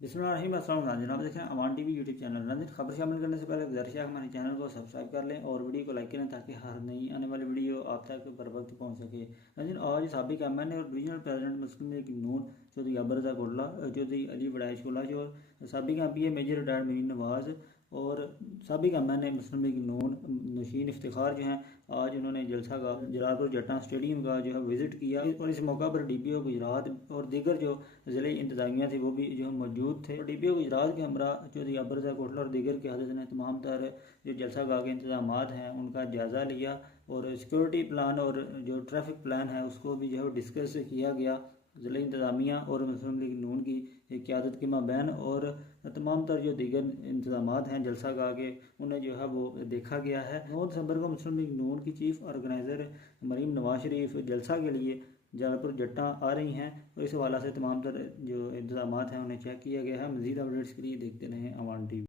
बिस्मिल्लाहिर्रहमानिर्रहीम। अस्सलाम वालेकुम जनाब, देखें अवान टीवी यूट्यूब चैनल। नाज़रीन, खबर शामिल करने से पहले गुजारिश है हमारे चैनल को सब्सक्राइब कर लें और वीडियो को लाइक करें ताकि हर नई आने वाली वीडियो आप तक बर वक्त पहुँच सके। नाज़रीन, आज साबिक एम एन ए और डिवीजनल प्रेसिडेंट मुस्लिम लीग नून चौधरी अबर रज़ा गोल्ला, चौधरी अली वड़ाइश गोल्ला और साबिक MP मेजर रिटायर्ड मीर नवाज़ और साबिक MNA मुस्लिम लीग नून नशीन इफ्तिखार जो हैं, आज उन्होंने जलसा का जलालपुर जट्टा स्टेडियम का जो है विज़िट किया और इस मौका पर DPO गुजरात और दीगर जो ज़िले इंतज़ामिया थी वो भी जो मौजूद थे। DPO गुजरात के हमरा चौधरी अबर रज़ा गोल्ला और दीगर की हाजत ने तमाम तर जो जलसा गाह के इंतजाम हैं उनका जायज़ा लिया और सिक्योरिटी प्लान और जो ट्रैफिक प्लान है उसको भी जो है डिस्कस किया गया ज़िला इंतज़ामिया और मुस्लिम लीग नून की क़यादत के माबैन, और तमाम तर जो दीगर इंतजाम हैं जलसा गाह के उन्हें जो है वो देखा गया है। 9 दिसंबर को मुस्लिम लीग नून की चीफ ऑर्गेनाइज़र मरीम नवाज शरीफ जलसा के लिए जलालपुर जट्टा आ रही हैं और इस हवाला से तमाम तर जो इंतजाम हैं उन्हें चेक किया गया है। मज़ीद अपडेट्स के लिए देखते रहें अवान TV।